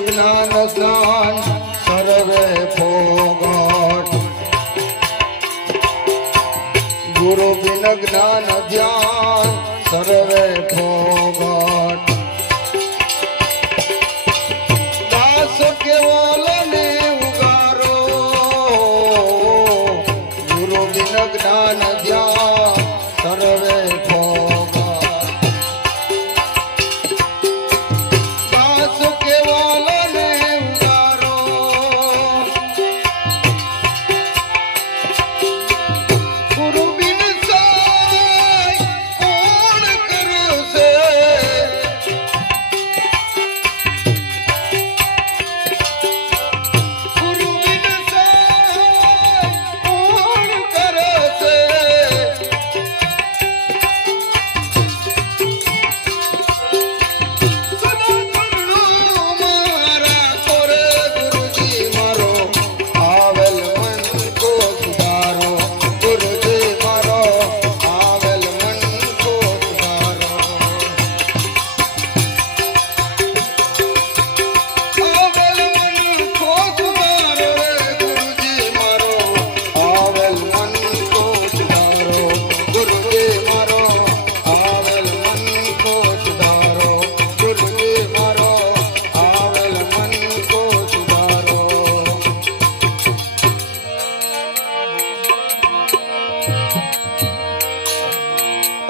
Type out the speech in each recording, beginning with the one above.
જ્ઞાન સ્નાન સર્વે ભોગટ ગુરુ બિન જ્ઞાન ધ્યાન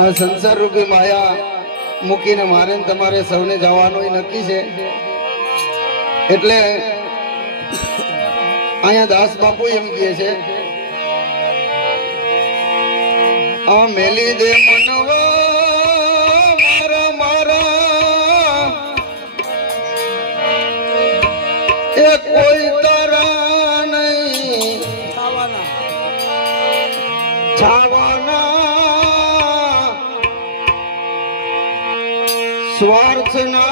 આ સંસાર રૂપી માયા મૂકીને મારે તમારે સૌને જવાનું નક્કી છે. એટલે અહીંયા દાસ બાપુ એમ કહે છે, આ મેલી દે મનવા, મારા મારા. એ કોઈ સ્વાર્થના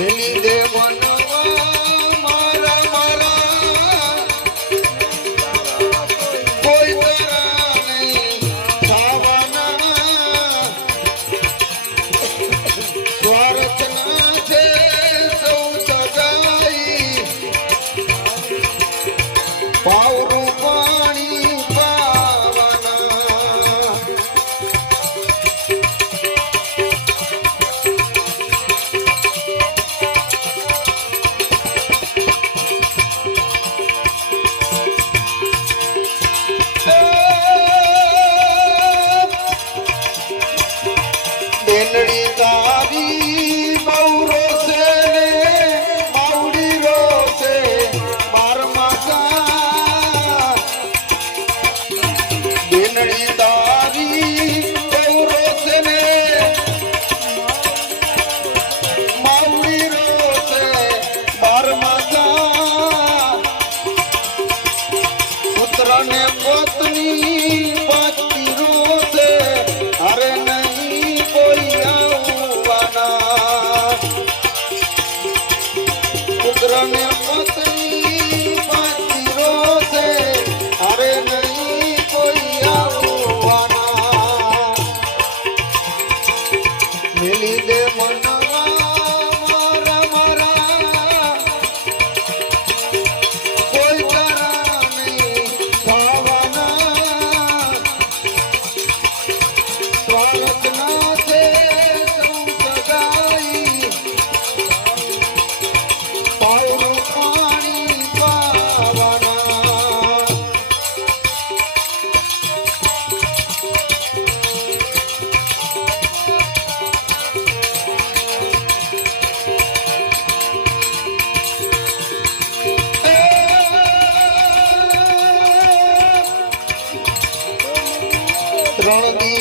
Mini Day One.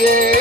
yeah.